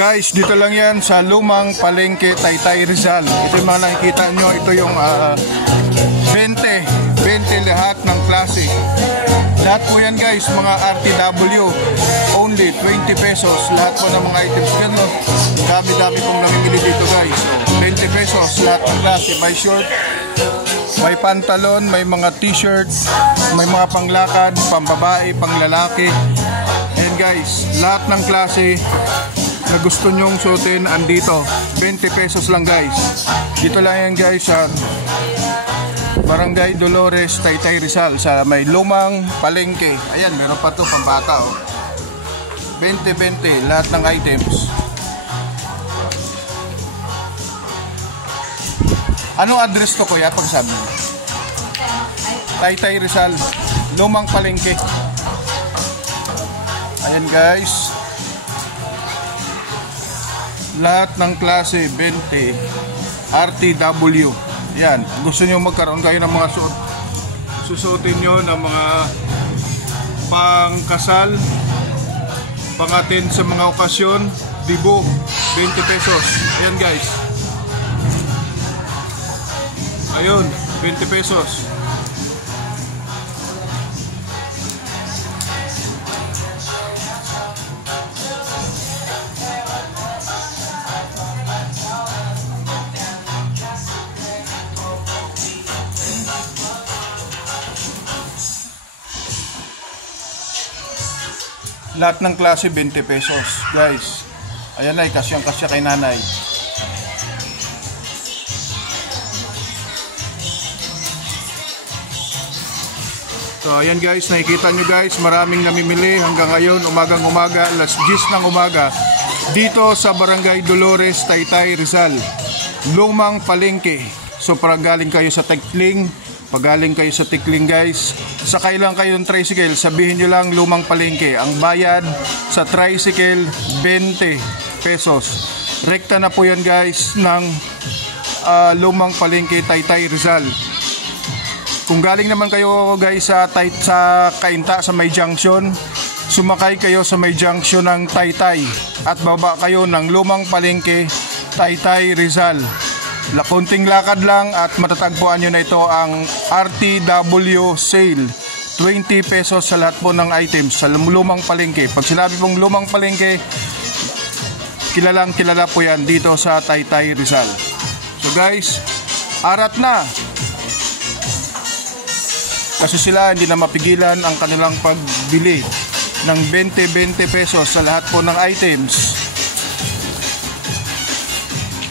Guys, dito lang yan sa Lumang Palengke, Taytay, Rizal. Ito yung mga nakikita nyo. Ito yung 20 lahat ng klase. Lahat po yan guys, mga RTW. Only 20 pesos. Lahat po ng mga items yan. No? Dami-dami pong namimili dito guys. So, 20 pesos lahat ng klase. May short, may pantalon, may mga t-shirt, may mga panglakad, pambabae, panglalaki. And guys, lahat ng klase na gusto nyong suotin andito, 20 pesos lang guys. Dito lang yan guys sa Barangay Dolores, Taytay, Rizal, sa may Lumang Palengke. Ayan, meron pa to pambata oh. 20-20 lahat ng items. Anong address to kuya pag sabi? Taytay, Rizal, Lumang Palengke. Ayan guys, lahat ng klase 20 RTW. Yan, gusto nyo magkaroon kayo ng mga susuotin nyo ng mga pangkasal, pangatin sa mga okasyon, dibo, 20 pesos. Ayan guys, ayun, 20 pesos. Lahat ng klase 20 pesos guys. Ayan ay kasyang-kasya kay nanay. So ayan guys, nakikita nyo guys, maraming namimili hanggang ngayon, umagang-umaga, alas 10 ng umaga, dito sa Barangay Dolores, Taytay, Rizal, Lumang Palengke. So pag galing kayo sa Tikling, guys, sakay lang kayo ng tricycle, sabihin nyo lang Lumang Palengke. Ang bayad sa tricycle 20 pesos. Rekta na po yan guys ng Lumang Palengke, Taytay, Rizal. Kung galing naman kayo guys sa Kainta, sa May Junction, sumakay kayo sa May Junction ng Taytay at baba kayo ng Lumang Palengke, Taytay, Rizal. Konting lakad lang at matatagpuan nyo na ito ang RTW sale. 20 pesos sa lahat po ng items sa Lumang Palengke. Pag sinabi pong Lumang Palengke, kilalang kilala po yan dito sa Taytay, Rizal. So guys, arat na. Kasi sila hindi na mapigilan ang kanilang pagbili ng 20 pesos sa lahat po ng items.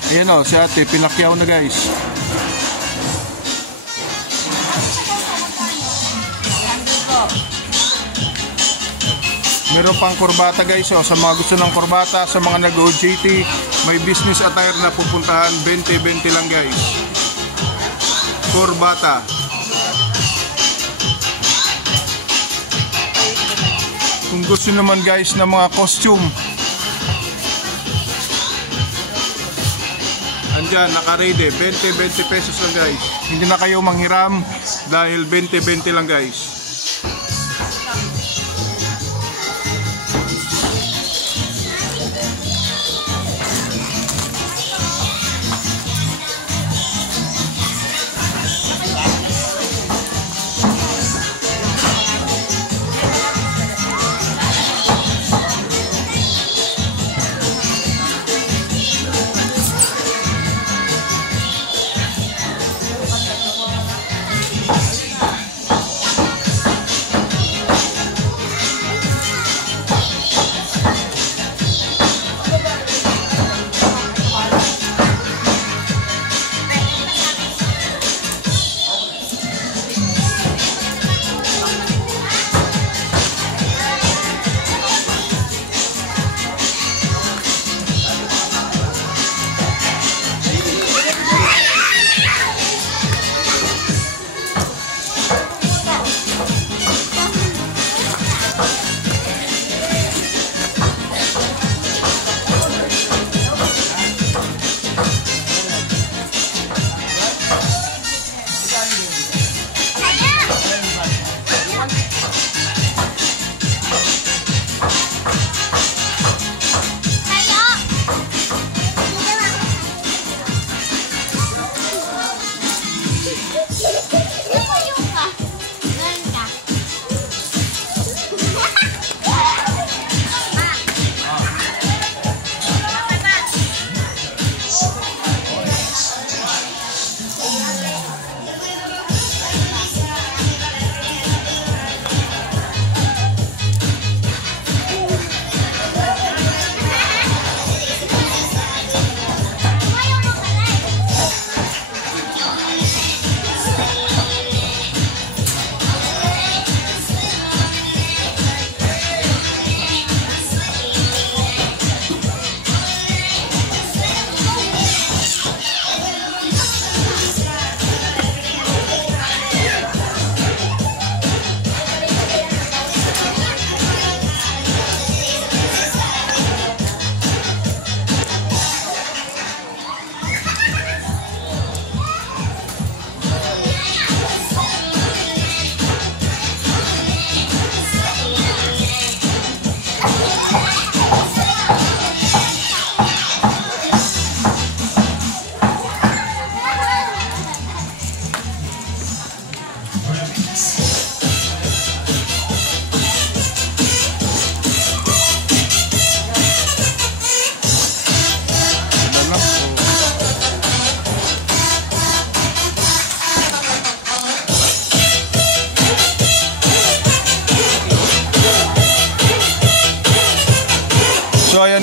Ayan o, si ate, pinakyaw na guys. Meron pang kurbata guys o, sa mga gusto ng kurbata, sa mga nag-OJT, may business attire na pupuntahan, 20 lang guys. Kurbata. Kung gusto naman guys ng mga costume, andyan, naka-ready, 20 pesos lang guys. Hindi na kayo manghiram dahil 20 lang guys.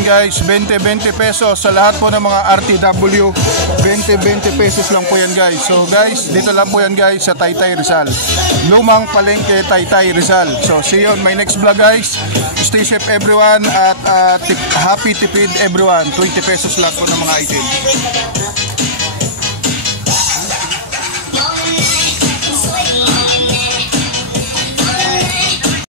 guys, 20-20 pesos. Sa lahat po ng mga RTW, 20-20 pesos lang po yan guys. So guys, dito lang po yan guys sa Taytay Rizal, Lumang Palengke, Taytay Rizal. So see you on my next vlog guys. Stay safe everyone at happy tipid everyone. 20 pesos lang po ng mga item.